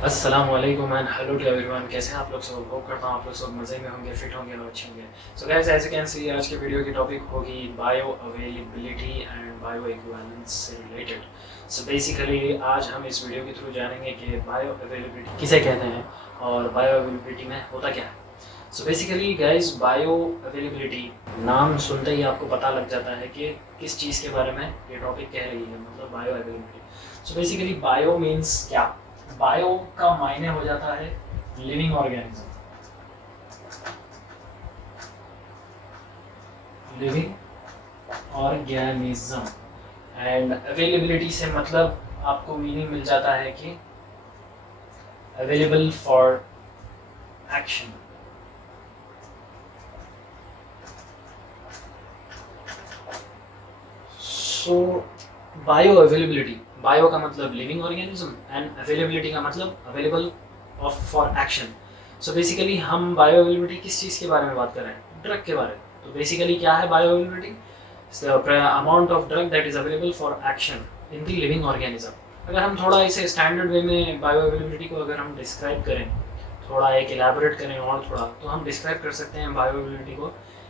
अस्सलामुअलैकुम and hello to everyone. कैसे हैं आप लोग सब? होप करता हूँ आप लोग सब मज़े में होंगे, फिट होंगे और अच्छे होंगे। So guys, as you can see, आज के वीडियो की टॉपिक होगी bio availability and bio equivalence से रिलेटेड। सो बेसिकली आज हम इस वीडियो के थ्रू जानेंगे कि बायो अवेलेबिलिटी किसे कहते हैं और बायो अवेलेबिलिटी में होता क्या है। सो बेसिकली गाइस, बायो अवेलेबिलिटी नाम सुनते ही आपको पता लग जाता है कि किस चीज़ के बारे में ये टॉपिक कह रही है, मतलब bio availability. So basically bio means क्या? बायो का मायने हो जाता है living organism, living organism. And availability से मतलब आपको मीनिंग मिल जाता है कि available for action. So bio availability, bio का मतलब लिविंग ऑर्गेनिज्म एंड अवेलेबिलिटी का मतलब available of for action. So basically हम बायो अवेलेबिलिटी किस चीज़ के बारे में बात कर रहे हैं? ड्रग के बारे में। तो बेसिकली क्या है bio availability? Amount of drug that is available for action in the living organism. अगर हम थोड़ा इसे स्टैंडर्ड वे में बायो अवेलेबिलिटी को अगर हम डिस्क्राइब करें, थोड़ा एक एलैबोरेट करें और थोड़ा, तो हम डिस्क्राइब कर सकते हैं बायो अवेलेबिलिटी को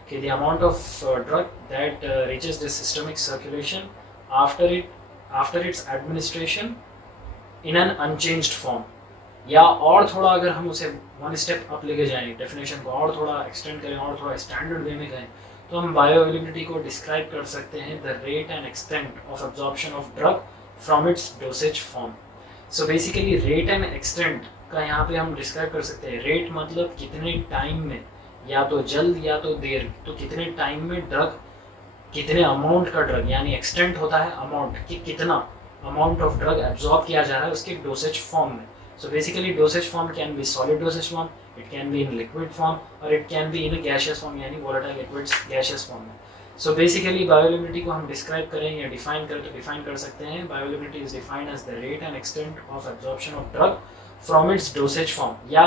कि the amount of drug that reaches the systemic circulation after it's administration in an unchanged form. या और थोड़ा अगर हम उसे वन स्टेप अप लेके जाएं, डेफिनेशन को और थोड़ा एक्सटेंड करें और थोड़ा स्टैंडर्ड वे में कहें, तो हम बायो अवेलेबिलिटी को डिस्क्राइब कर सकते हैं the rate and extent of absorption of drug from its dosage form. So basically rate and extent का यहाँ पे हम डिस्क्राइब कर सकते हैं। रेट मतलब कितने टाइम में, या तो जल्द या तो देर, तो कितने टाइम में ड्रग, कितने अमाउंट का ड्रग, यानी एक्सटेंट होता है अमाउंट कि कितना अमाउंट ऑफ ड्रग एब्जॉर्ब किया जा रहा है उसके डोसेज फॉर्म में। So basically dosage form can be solid dosage form, it can be in liquid form, और it can be in gaseous form, यानी वोलेटाइल लिक्विड्स गैशियस फॉर्म में। So basically bioavailability को हम डिस्क्राइब करें या define करें तो डिफाइन कर सकते हैं, bioavailability is defined as the rate and extent of absorption of drug from its dosage form. या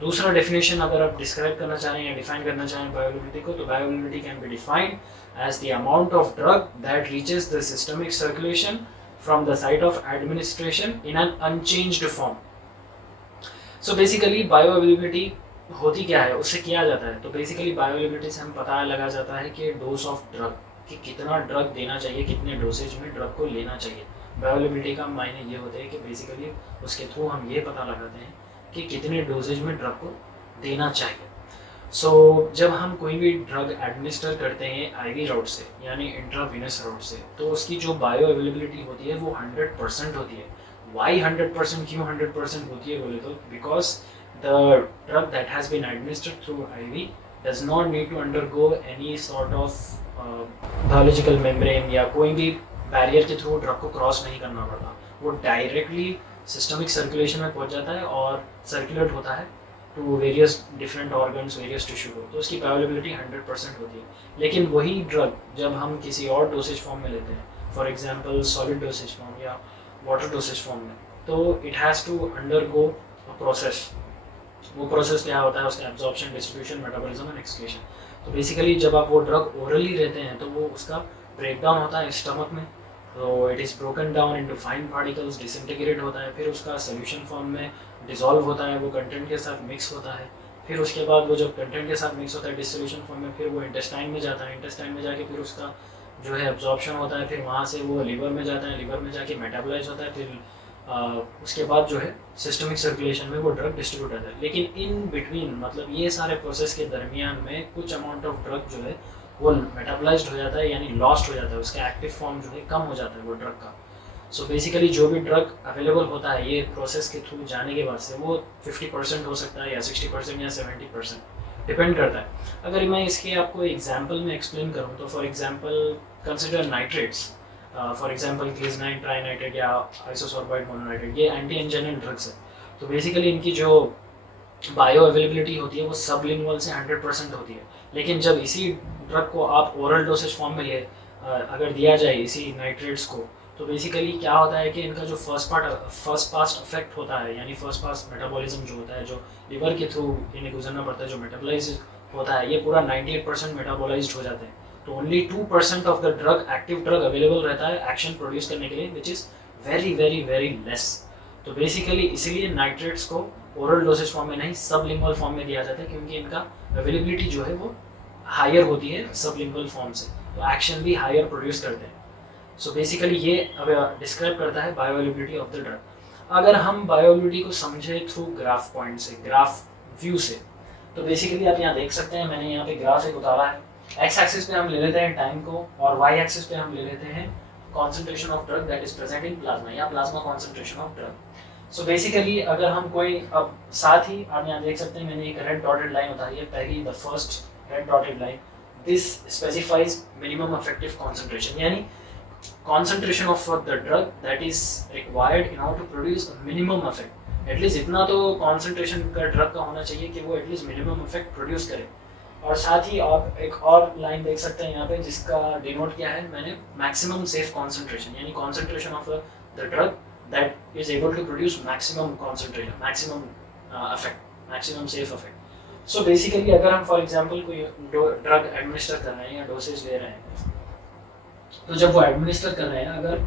दूसरा डेफिनेशन अगर आप डिस्क्राइब करना चाहें या डिफाइन करना चाहें बायोअवेलेबिलिटी को, तो bioavailability can be defined as the amount of drug that reaches the systemic circulation from the site of administration in an unchanged form. So basically bioavailability होती क्या है, उससे किया जाता है। तो बेसिकली बायोअवेलेबिलिटी से हम पता लगा जाता है कि डोज ऑफ ड्रग, कि कितना ड्रग देना चाहिए, कितने डोसेज में ड्रग को लेना चाहिए। बायोअवेलेबिलिटी का मायने ये होते हैं कि बेसिकली उसके थ्रू हम ये पता लगाते हैं कि कितने डोजेज में ड्रग को देना चाहिए। सो जब हम कोई भी ड्रग एडमिनिस्टर करते हैं आईवी रूट से, यानी इंट्रावीनस रूट से, तो उसकी जो बायो अवेलेबिलिटी होती है वो 100% होती है। वाई 100%, क्यों 100% होती है बोले तो because the drug that has been administered through IV does not need to undergo any sort of biological membrane या कोई भी बैरियर के थ्रू ड्रग को क्रॉस नहीं करना पड़ता। वो डायरेक्टली सिस्टमिक सर्कुलेशन में पहुंच जाता है और सर्कुलेट होता है to various different organs, various tissue को, तो उसकी बायोअवेलेबिलिटी 100% होती है। लेकिन वही ड्रग जब हम किसी और डोसेज फॉर्म में लेते हैं, for example solid dosage form या वाटर डोसेज फॉर्म में, तो it has to undergo a process. वो प्रोसेस क्या होता है? उसका absorption, distribution, metabolism and excretion. तो बेसिकली जब आप वो ड्रग ओरली लेते हैं तो वो उसका ब्रेकडाउन होता है स्टमक में, तो it is broken down into fine particles, disintegrate होता है, फिर उसका सोल्यूशन फॉर्म में डिसॉल्व होता है, वो कंटेंट के साथ मिक्स होता है, फिर उसके बाद वो जब कंटेंट के साथ मिक्स होता है डिसोल्यूशन फॉर्म में, फिर वो इंटेस्टाइन में जाता है, इंटेस्टाइन में जाके फिर उसका जो है एब्जॉर्प्शन होता है, फिर वहाँ से वो लिवर में जाता है, लिवर में जाके मेटाबोलाइज होता है, फिर उसके बाद जो है सिस्टमिक सर्कुलेशन में वो ड्रग डिस्ट्रीब्यूट होता है। लेकिन इन बिटवीन, मतलब ये सारे प्रोसेस के दरमियान में कुछ अमाउंट ऑफ ड्रग जो है वो मेटाबोलाइज्ड हो जाता है, यानी लॉस्ट हो जाता है, उसका एक्टिव फॉर्म जो है कम हो जाता है वो ड्रग का। सो बेसिकली जो भी ड्रग अवेलेबल होता है ये प्रोसेस के थ्रू जाने के बाद से, वो 50% हो सकता है या 60% या 70%, डिपेंड करता है। अगर मैं इसके आपको एग्जांपल में एक्सप्लेन करूँ तो for example consider nitrates, for example glycerin trinitrate या आइसोसोर्बाइड मोनोनाइट्रेट, ये एंटी एंजाइनल ड्रग्स है। तो बेसिकली इनकी जो बायो अवेलेबिलिटी होती है वो सबलिंगुअल से 100% होती है। लेकिन जब इसी ड्रग को आप ओरल डोसेज फॉर्म में अगर दिया जाए इसी नाइट्रेट्स को, तो बेसिकली क्या होता है कि इनका जो फर्स्ट पास इफेक्ट होता है, यानी फर्स्ट पास मेटाबॉलिज्म जो होता है, जो लिवर के थ्रू इन्हें गुजरना पड़ता है, जो मेटाबोलाइज होता है, ये पूरा 98% मेटाबोलाइज्ड हो जाते हैं। तो only 2% of the drug, active drug available रहता है एक्शन प्रोड्यूस करने के लिए, which is very very very less. तो बेसिकली इसीलिए नाइट्रेट्स को ओरल डोसेज फॉर्म में नहीं सबलिंगुअल फॉर्म में दिया जाता है, क्योंकि इनका अवेलेबिलिटी जो है वो हायर होती है सबलिंगुअल फॉर्म से, तो एक्शन भी हायर प्रोड्यूस करते हैं। सो बेसिकली ये डिस्क्राइब करता है बायोअवेलेबिलिटी ऑफ द ड्रग। अगर हम बायोअवेलेबिलिटी को समझे थ्रू ग्राफ पॉइंट से, ग्राफ व्यू से, तो बेसिकली आप यहाँ देख सकते हैं, मैंने यहाँ पे ग्राफ एक उतारा है। एक्स एक्सिस पे हम ले लेते हैं टाइम को, और वाई एक्सिस पे हम ले लेते हैं concentration of drug that is present in plasma, या plasma concentration of drug. So basically अगर हम कोई, अब साथ ही आप यहाँ देख सकते हैं मैंने एक रेड डॉटेड लाइन उतारी है, पहली the first red dotted line, this specifies minimum effective concentration, यानी concentration of the drug that is required in order to produce a minimum effect. At least इतना तो concentration का ड्रग का होना चाहिए कि वो एटलीस्ट मिनिमम इफेक्ट प्रोड्यूस करे। और साथ ही आप एक और लाइन देख सकते हैं यहाँ पे, जिसका डिनोट किया है मैंने मैक्सिमम सेफ कॉन्सेंट्रेशन, यानी concentration of the drug that is able to produce maximum concentration, maximum effect, maximum safe effect. So basically अगर हम फॉर एग्जांपल कोई ड्रग एडमिनिस्टर कर रहे हैं या डोसेज ले रहे हैं, तो जब वो एडमिनिस्टर कर रहे हैं, अगर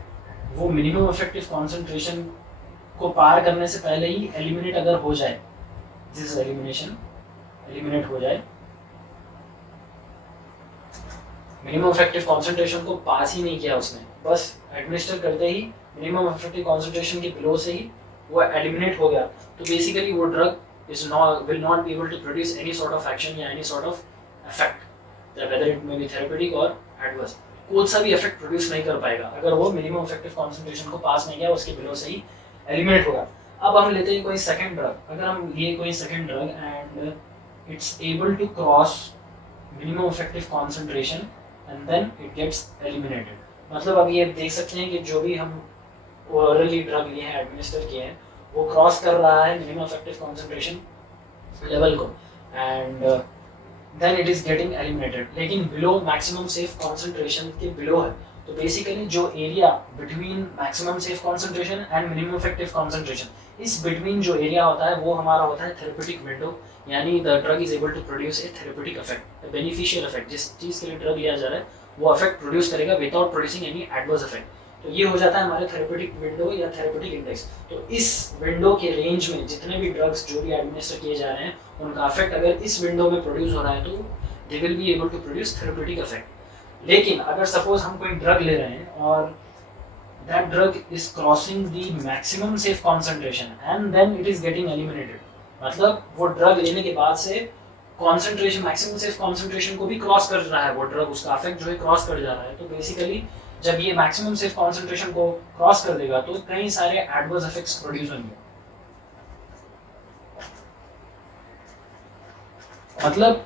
वो मिनिमम इफेक्टिव कॉन्सेंट्रेशन को पार करने से पहले ही एलिमिनेट अगर हो जाए, दिस एलिमिनेशन एलिमिनेट हो जाए, मिनिमम इफेक्टिव कॉन्सेंट्रेशन को पास ही नहीं किया उसने, बस एडमिनिस्टर करते ही मिनिमम इफेक्टिव कॉन्सेंट्रेशन के बिलो से ही वो एलिमिनेट हो गया, तो बेसिकली वो drug will not be able to produce any sort of action या any sort of effect, whether it may be therapeutic or adverse, कोई सा भी इफेक्ट प्रोड्यूस नहीं कर पाएगा अगर वो मिनिमम इफेक्टिव कॉन्सेंट्रेशन को पास नहीं किया, उसके बिलो से ही एलिमिनेट होगा। अब हम लेते हैं कोई सेकंड ड्रग, अगर हम लिए कोई second drug and it's able to cross minimum effective concentration and then it gets eliminated, मतलब अब ये देख सकते हैं कि जो भी हम ओरली ड्रग लिए हैं, एडमिनिस्टर किए हैं, वो क्रॉस कर रहा है मिनिमम इफेक्टिव कॉन्सेंट्रेशन लेवल को, and then it is getting eliminated, लेकिन बिलो मैक्सिमम सेफ कॉन्सेंट्रेशन के बिलो है। तो बेसिकली जो area between maximum safe concentration and minimum effective concentration, इस बिटवीन जो एरिया होता है वो हमारा होता है थेरेप्यूटिक विंडो, यानी the drug is able to produce a therapeutic effect, beneficial effect, जिस चीज़ के लिए ड्रग लिया जा रहा है वो इफेक्ट प्रोड्यूस करेगा without producing any adverse effect. तो ये हो जाता है हमारे थेरेप्यूटिक विंडो या थेरेप्यूटिक इंडेक्स। तो इस विंडो के रेंज में जितने भी ड्रग्स जो भी एडमिनिस्टर किए जा रहे हैं, उनका इफेक्ट अगर इस विंडो में प्रोड्यूस हो रहा है तो they will be able to produce therapeutic effect. लेकिन अगर सपोज हम कोई ड्रग ले रहे हैं और that drug is crossing the maximum safe concentration and then it is getting eliminated, मतलब वो ड्रग लेने के बाद से कॉन्सेंट्रेशन, मैक्सिमम सेफ कॉन्सेंट्रेशन को भी क्रॉस कर रहा है वो ड्रग, उसका इफेक्ट जो है क्रॉस कर जा रहा है। तो बेसिकली जब ये मैक्सिमम सेफ कॉन्सेंट्रेशन को क्रॉस कर देगा तो कई सारे एडवर्स इफेक्ट्स प्रोड्यूस होंगे, मतलब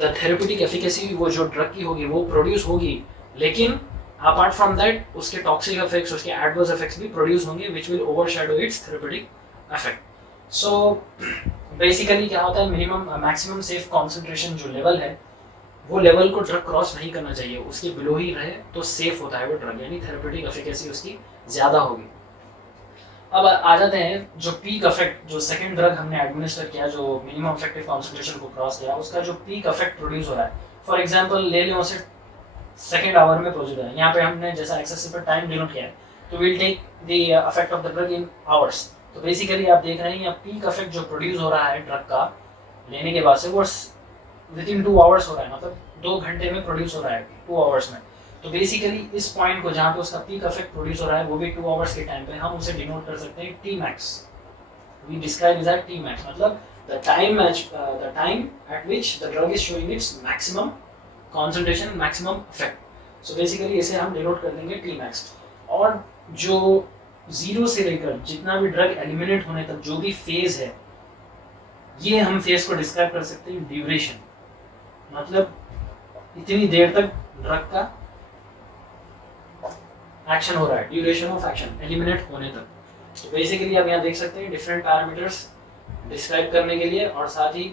द थेरेप्यूटिक एफिकेसी वो जो ड्रग की होगी वो प्रोड्यूस होगी, लेकिन अपार्ट फ्रॉम दैट उसके टॉक्सिक इफेक्ट्स, उसके एडवर्स इफेक्ट्स भी प्रोड्यूस होंगे which will overshadow it's therapeutic effect. So basically क्या होता है, मिनिमम मैक्सिमम सेफ कॉन्सेंट्रेशन जो लेवल है वो लेवल को ड्रग क्रॉस नहीं करना चाहिए, उसके बिलो ही रहे तो सेफ होता है वो ड्रग, यानी थेरेप्यूटिक एफिकेसी उसकी ज़्यादा होगी। अब आ जाते हैं जो पीक इफेक्ट, जो सेकंड ड्रग हमने एडमिनिस्टर किया जो मिनिमम इफेक्टिव कॉन्सेंट्रेशन को क्रॉस किया, उसका जो पीक इफेक्ट प्रोड्यूस हो रहा है। फॉर एग्जांपल ले लें उसे सेकंड आवर में प्रोड्यूस हो रहा है, यहाँ पे हमने जैसा एक्सेस पर टाइम डिनोट किया है, तो will take the effect of the drug in hours. तो बेसिकली आप देख रहे हैं यहाँ पीक इफेक्ट जो प्रोड्यूस हो रहा है ड्रग का लेने के बाद से वो विद इन 2 आवर्स हो रहा है, मतलब 2 घंटे में प्रोड्यूस हो रहा है 2 आवर्स में। तो बेसिकली इस पॉइंट को जहाँ पे उसका पीक इफेक्ट प्रोड्यूस हो रहा है वो भी 2 आवर्स के टाइम पे, हम उसे डिनोट कर सकते हैं T max, we describe is at T max, मतलब the time at which the drug is showing its maximum concentration, maximum effect. So basically इसे हम डिनोट कर देंगे टी मैक्स। और जो 0 से लेकर जितना भी ड्रग एलिमिनेट होने तक जो भी फेज है, ये हम फेज को डिस्क्राइब कर सकते हैं ड्यूरेशन, मतलब इतनी देर तक ड्रग का एक्शन हो रहा है, ड्यूरेशन ऑफ एक्शन एलिमिनेट होने तक। तो बेसिकली आप यहाँ देख सकते हैं डिफरेंट पैरामीटर्स डिस्क्राइब करने के लिए और साथ ही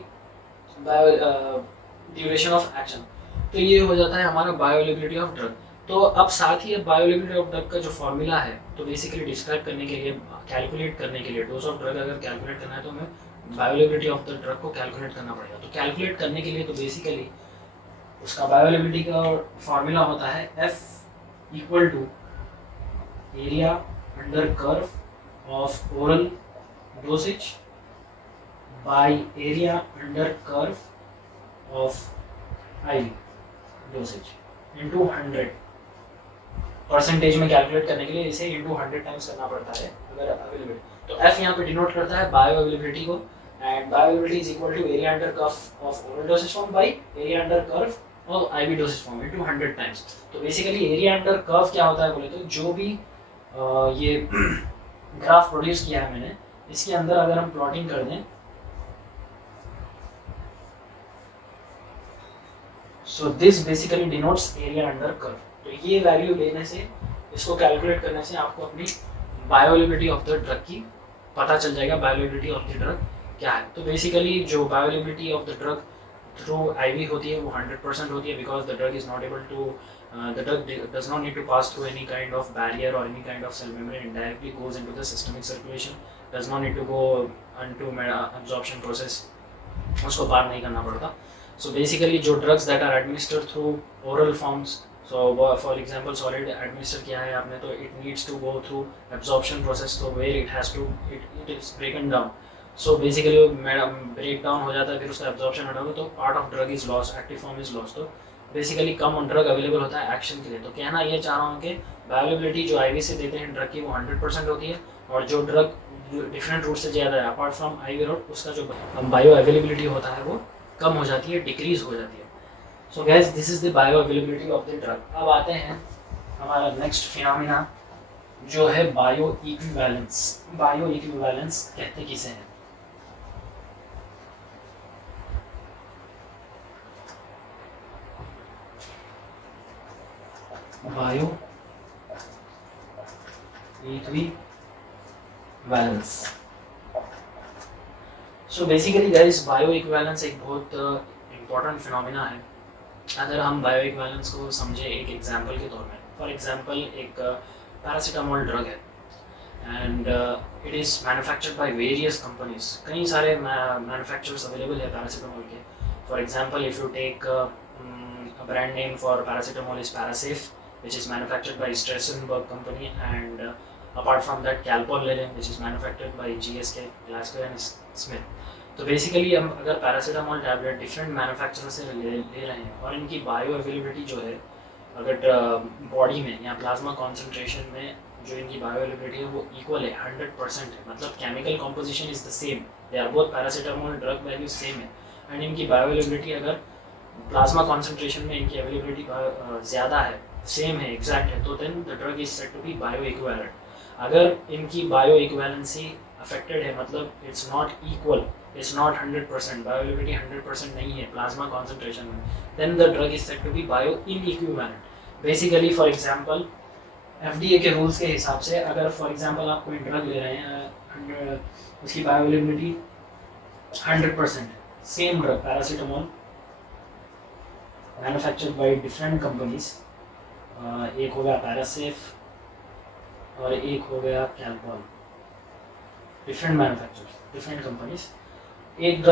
ड्यूरेशन ऑफ एक्शन। तो ये हो जाता है हमारा बायोअवेलेबिलिटी ऑफ ड्रग। तो अब साथ ही बायोअवेलेबिलिटी ऑफ ड्रग का जो फॉर्मूला है, तो बेसिकली डिस्क्राइब करने के लिए, कैलकुलेट करने के लिए, डोज ऑफ ड्रग अगर कैलकुलेट करना है तो हमें बायोअवेलेबिलिटी ऑफ द ड्रग को कैलकुलेट करना पड़ेगा। तो कैलकुलेट करने के लिए तो बेसिकली उसका बायोअवेलेबिलिटी का फॉर्मूला होता है F equal to area under curve of oral dosage by area under curve of IV dosage into 100। Percentage में कैलकुलेट करने के लिए इसे इंटू 100 टाइम्स करना पड़ता है अगर अवेलेबिलिटी। तो एफ यहाँ पे डिनोट करता है बायो अवेलेबिलिटी को, and bio availability is equal to area under curve of oral dosage form by area under curve of IV dosage form into 100 times. तो बेसिकली एरिया अंडर कर्व क्या होता है बोले तो जो भी ये ग्राफ प्रोड्यूस किया है मैंने, इसके अंदर अगर हम प्लॉटिंग कर दें, so this basically denotes area under curve. तो ये वैल्यू लेने से, इसको कैलकुलेट करने से आपको अपनी बायोअवेलेबिलिटी ऑफ द ड्रग की पता चल जाएगा, बायोअवेलेबिलिटी ऑफ द ड्रग क्या है। तो बेसिकली जो bioavailability of the drug through IV होती है वो 100% होती है, because the drug is not able to, the drug does not need to pass through any kind of barrier or any kind of cell membrane, it directly goes into the systemic circulation, does not need to go into absorption process, उसको पार नहीं करना पड़ता। So basically जो drugs that are administered through oral forms, so for example solid administer किया है आपने तो it needs to go through absorption process, तो where it has to, it is broken down, so basically break down हो जाता है, फिर उसका absorption हटा तो part of drug is lost, active form is lost, तो बेसिकली कम ड्रग अवेलेबल होता है एक्शन के लिए। तो कहना ये चाह रहा हूँ कि बायोअवेलेबिलिटी जो आईवी से देते हैं ड्रग की वो 100% होती है, और जो ड्रग डिफरेंट रूट से ज़्यादा है अपार्ट फ्रॉम आईवी रूट, उसका जो बायो अवेलेबिलिटी होता है वो कम हो जाती है, डिक्रीज हो जाती है। So guys this is the bio availability of the drug. अब आते हैं हमारा नेक्स्ट फिनोमिना जो है बायो इक्विवेलेंस। बायो इक्विवेलेंस कहते किसे हैं? Bio equivalence. सो बेसिकली गाइस बायो इक्विवेलेंस एक बहुत इम्पोर्टेंट फिनोमिना है। अगर हम बायो इक्विवेलेंस को समझे एक एग्जांपल के तौर में, फॉर एग्जांपल एक पैरासीटामोल ड्रग है and it is manufactured by various companies, कई सारे मैन्युफैक्चरर्स अवेलेबल है पैरासीटामोल के। For example if you take brand name for paracetamol is Paracef, which is manufactured by Stressenberg company, and apart from that Calpol-Lelen which is manufactured by GSK, GlaxoSmithKline। तो basically हम अगर paracetamol tablet different manufacturer से ले रहे हैं और इनकी bio availability जो है अगर बॉडी में या प्लाज्मा कॉन्सेंट्रेशन में जो इनकी बायो अवेलेबिलिटी है वो इक्वल है, 100% है, मतलब chemical composition is the same, they are both paracetamol, drug value same है, एंड इनकी बायो अवेलेबिलिटी अगर प्लाज्मा कॉन्सेंट्रेशन में इनकी अवेलेबिलिटी ज़्यादा है, सेम है, एग्जैक्ट है, तो then the drug is said to be bio equivalent. अगर इनकी बायो इक्विवेलेंसी अफेक्टेड है, मतलब it's not equal, it's not 100%, bio availability 100% नहीं है प्लाज्मा कॉन्सेंट्रेशन में, then the drug is said to be bio inequivalent. Basically for example FDA के rules के हिसाब से अगर फॉर एग्जांपल आप कोई ड्रग ले रहे हैं, उसकी bio availability 100%, same drug paracetamol manufactured by different companies, एक हो गया पैरासेफ और एक हो गया कैलपॉल, डिफरेंट मैन्युफैक्चरर्स, डिफरेंट कंपनीज, एक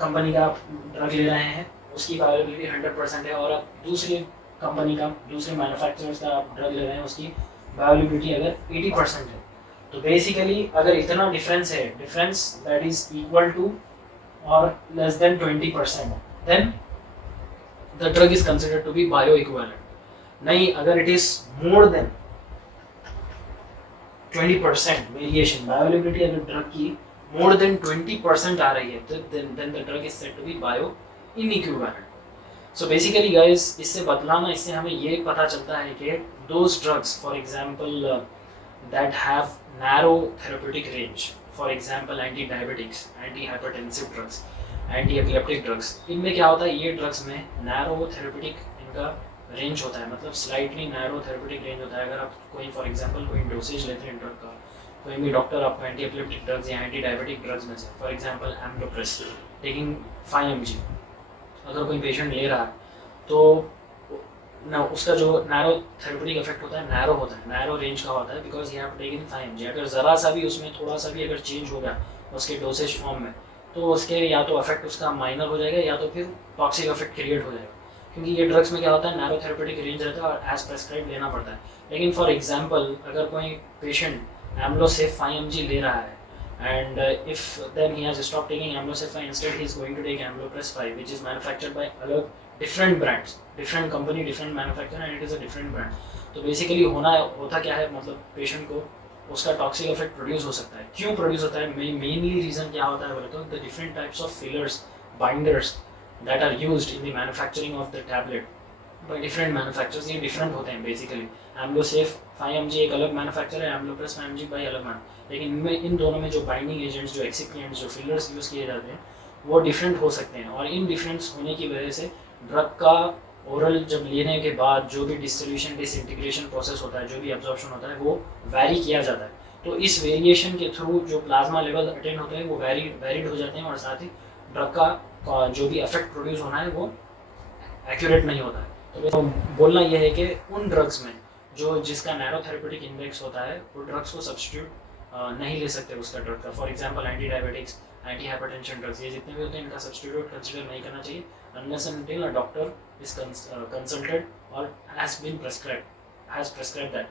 कंपनी का ड्रग ले रहे हैं, उसकी बायोअवेलेबिलिटी 100% है, और आप दूसरी कंपनी का, दूसरे मैन्युफैक्चरर्स का आप ड्रग ले रहे हैं, उसकी बायोअवेलेबिलिटी अगर 80% है, तो बेसिकली अगर इतना डिफरेंस है, difference that is equal to और less than 20%, then the drug is considered to be bio equivalent. नहीं, अगर it is more than 20% variation, bioavailability अगर ड्रग की मोर देन 20% आ रही है, तो then the drug is said to be bio inequivalent. So basically guys इससे बतलाना, इससे हमें ये पता चलता है कि those drugs for example that have narrow therapeutic range, for example anti diabetics, anti hypertensive drugs, anti epileptic drugs, इनमें क्या होता है, ये ड्रग्स में नैरो थेरेप्यूटिक इनका रेंज होता है, मतलब स्लाइटली नैरो थेरेप्यूटिक रेंज होता है। अगर आप कोई फॉर एग्जांपल कोई डोसेज लेते हैं ड्रग का, कोई भी डॉक्टर आपको एंटी एपिलेप्टिक ड्रग्स या एंटी डायबिटिक ड्रग्स में से for example Amlopress taking 5 mg अगर कोई पेशेंट ले रहा है, तो ना उसका जो नैरो थेरेप्यूटिक इफेक्ट होता है नैरो होता है, नैरो रेंज का होता है, because you have to take in 5 mg। अगर ज़रा सा भी उसमें थोड़ा सा भी अगर चेंज हो गया उसके डोसेज फॉर्म में, तो उसके या तो इफेक्ट उसका माइनर हो जाएगा या तो फिर टॉक्सिक इफेक्ट क्रिएट हो जाएगा, क्योंकि ये ड्रग्स में क्या होता है, नैरो थेरेप्यूटिक रेंज रहता है और एज प्रेस्क्राइब लेना पड़ता है। लेकिन फॉर एग्जांपल अगर कोई पेशेंट एम्लोसेफ 5 mg ले रहा है, and if then he has stopped taking Amloseph 5, instead he is going to take Amlopress 5, which is manufactured by अलग different brands, different company, different manufacturer, and it is a different brand. तो basically होता क्या है, मतलब patient को उसका toxic effect produce हो सकता है. क्यों प्रोड्यूस होता है? मेनली रीजन क्या होता है बोले तो the different types of fillers, binders that are used in the manufacturing of the tablet by different manufacturers. ये डिफरेंट होते हैं बेसिकली. एम्लोसेफ 5 mg एक अलग मैन्युफैक्चर है, एम्लोप्रेस 5 mg बाई अलग लेकिन इनमें इन दोनों में जो बाइंडिंग एजेंट्स, जो एक्सिपिएंट्स, जो फिलर्स यूज़ किए जाते हैं वो डिफरेंट हो सकते हैं. और इन डिफरेंस होने की वजह से ड्रग का ओरल जब लेने के बाद जो भी डिसोल्यूशन डिसइंटीग्रेशन प्रोसेस होता है, जो भी एब्जॉर्प्शन होता है, वो वैरी किया जाता है. तो इस वेरिएशन के थ्रू जो प्लाज्मा लेवल अटेन होते हैं वो वैरिड हो जाते हैं, और साथ ही ड्रग का जो भी इफेक्ट प्रोड्यूस होना है वो एक्यूरेट नहीं होता है. तो बोलना यह है कि उन ड्रग्स में जो जिसका नैरो थेरेपेटिक इंडेक्स होता है वो ड्रग्स को सब्स्टिट्यूट नहीं ले सकते उसका ड्रग का. For example anti diabetics, anti hypertension drugs, ये जितने भी होते हैं इनका सब्स्टिट्यूट कंसिडर नहीं करना चाहिए unless and until a doctor is consulted और has prescribe that.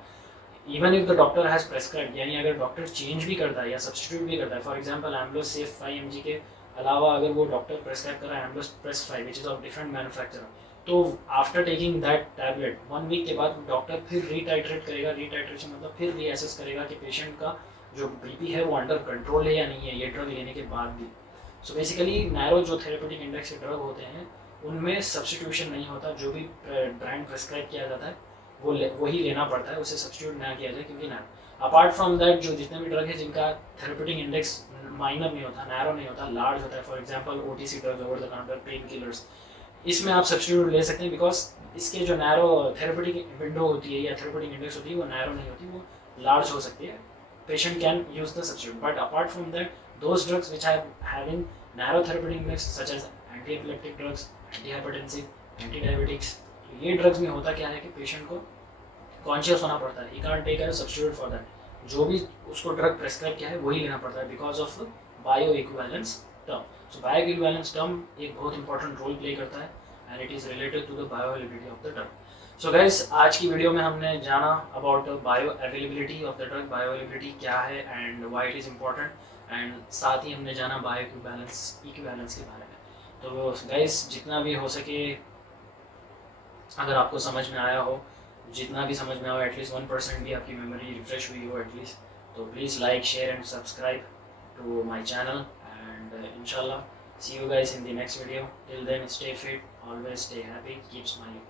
Even if the doctor has prescribe, यानी अगर डॉक्टर चेंज भी करता है या सब्स्टिट्यूट भी करता है, फॉर एग्जांपल एम्लोसेफ 5 mg के अलावा अगर वो डॉक्टर प्रेस्क्राइब कर रहा है Amlopress 5 which is of different manufacturer, तो after taking that tablet 1 week के बाद डॉक्टर फिर रीटाइट्रेट करेगा. रीटाइट्रेशन मतलब फिर रीअसेस करेगा कि पेशेंट का जो बीपी है वो अंडर कंट्रोल है या नहीं है, ये ड्रग लेने के बाद भी. सो बेसिकली नैरो जो थेरेपेटिक इंडेक्स के ड्रग होते हैं उनमें सब्स्टिट्यूशन नहीं होता. जो भी ब्रांड प्रेस्क्राइब किया जाता है वही लेना पड़ता है, उसे सब्स्टिट्यूट ना किया जाए. क्योंकि ना अपार्ट फ्रॉम दैट जो जितने भी ड्रग है जिनका थेरेपेटिक इंडेक्स माइनर नहीं होता, नैरो नहीं होता, लार्ज होता है, for example OTC drugs, over the counter pain killers, इसमें आप सब्स्टिट्यूट ले सकते हैं बिकॉज इसके जो नैरो थेरेपेटिक विंडो होती है या थेरेपेटिक इंडेक्स होती है वो नैरो नहीं होती, वो लार्ज हो सकती है. Patient can use the substitute, but apart from that, those drugs which are having narrow therapeutic index such as anti-epileptic drugs, antihypertensive, anti-diabetics, तो ये drugs में होता क्या है कि patient को conscious होना पड़ता है. He can't take a substitute for that. जो भी उसको drug prescribe किया है वही लेना पड़ता है because of bioequivalence term. So bioequivalence term एक बहुत important role play करता है and it is related to the bioavailability of the drug. So guys आज की वीडियो में हमने जाना about bio availability of the drug, bio availability क्या है and why it is important, and साथ ही हमने जाना बायो इक्विवेलेंस के बारे में. तो गाइस जितना भी हो सके अगर आपको समझ में आया हो, जितना भी समझ में आया एटलीस्ट 1% भी आपकी मेमोरी रिफ्रेश हुई हो एटलीस्ट, तो please like share and subscribe to my channel and इंशाल्लाह see you guys in the next video. Till then stay fit, always stay happy, keep smiling.